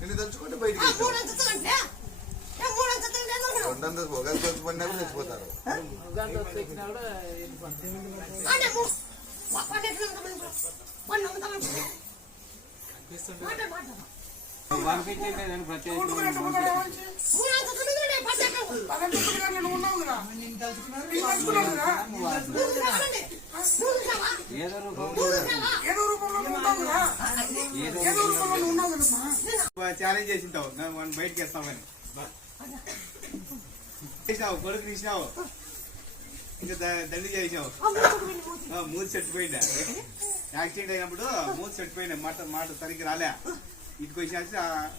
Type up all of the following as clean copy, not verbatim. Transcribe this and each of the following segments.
నిన్ను తలుచుకుంటే బయటికి రెండంతా ఒకరి తలుచు పడినా కూడా చచ్చిపోతారు. ఛాలెంజ్ చేసింటావు బయటకి వేస్తామని చేసినావు, కొడుకు తీసినావు, ఇంకా దండి చేసినావు. మూతి చెట్టుపోయిందా యాక్సిడెంట్ అయినప్పుడు మూతి చెట్టుపోయినా మాట సరిగ్గా రాలే. ఇంటికి వచ్చి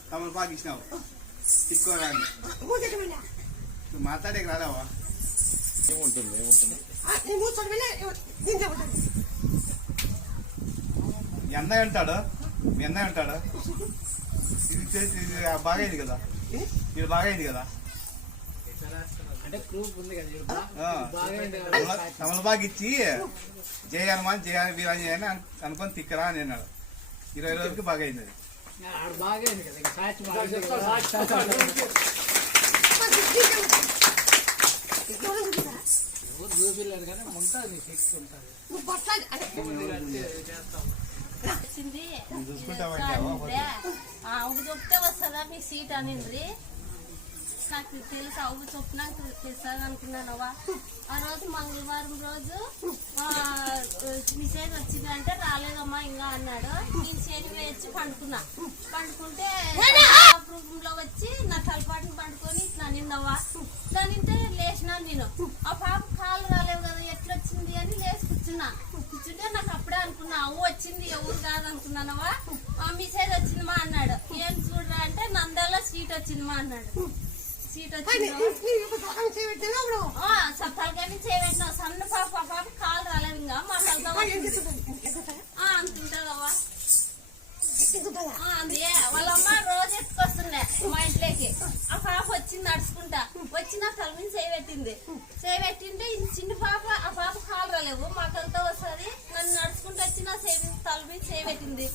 తమలపాకు ఇచ్చినావు తిక్కోరాని మాట్లాడే రాలేవా? మీ అన్నయ్య ఉంటాడు, మీ అన్నయ్య ఉంటాడు. ఇది చేసి బాగైంది కదా, ఇది బాగైంది కదా. తమలపాకు ఇచ్చి జయ హనుమాన్ జయ వీరాంజనేయ అని అనుకొని తిక్కరా అని అన్నాడు. 20 రోజులకి బాగైంది అది. ఆవు చెప్తే వస్తుందా మీకు సీట్ అనేది నాకు తెలుసు. ఆవు చొప్పునాక తెస్తాను అనుకున్నానవా. ఆ రోజు మంగళవారం రోజు మెసేజ్ వచ్చిందంటే రాలేదమ్మా ఇంకా అన్నాడు. నేను శని వేసి పండుకుంటే రూపంలో వచ్చి నా తలపాటిని పండుకొని ఇట్లా నిందవ్వా. దానింటే లేచినాను నేను. ఆ పాప కాలు రాలేవు కదా ఎట్లా వచ్చింది అని లేచి కూర్చుంటే నాకు అప్పుడే అనుకున్నా అవ్వ వచ్చింది ఎవరు కాదు అనుకున్నానవా. మెసేజ్ వచ్చిందమ్మా అన్నాడు. ఏం చూడరా అంటే నంద్యాల సీట్ వచ్చిందమ్మా అన్నాడు. సీట్ వచ్చింది తలకాయ చేయబెట్టినా. సన్న పాప కాలు రాలేదు ఇంకా మా తలతో అంతుంటదవ్వా. అదే వాళ్ళమ్మ రోజు ఎత్తుకొస్తుండే మా ఇంట్లోకి. ఆ పాప వచ్చింది నడుచుకుంటా వచ్చి నా తల మీద చేయబెట్టింటే చిన్న పాప ఆ పాప కాలు రాలేవు మా తలతో వస్తుంది. నన్ను నడుచుకుంటూ వచ్చి నా తల మీద చేయబెట్టింది.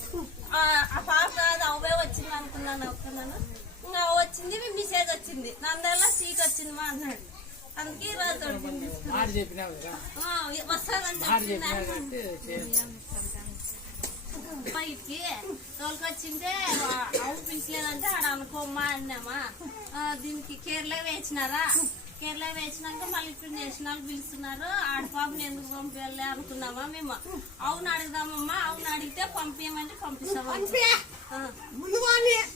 ఆ పాప కాదు అవే వచ్చింది అనుకున్నాను. ఇంకా వచ్చింది మెసేజ్ వచ్చింది నంద్యాల సీట్ వచ్చింది మా అన్నాడు. అందుకే వస్తానని బయటికి తోలుకొచ్చింటే ఆవు పిలిచలేదంటే ఆడ అనుకోమ్మా అన్నామా. దీనికి కేరళ వేసినారా. కేరళ వేసినాక మళ్ళీ ఇప్పుడు నేషనల్ పిలుస్తున్నారు. ఆడపాపని ఎందుకు పంపించాలి అనుకున్నామా మేము. అవును అడుగుదామమ్మా, అవును అడిగితే పంపించమంటే పంపిస్తామా.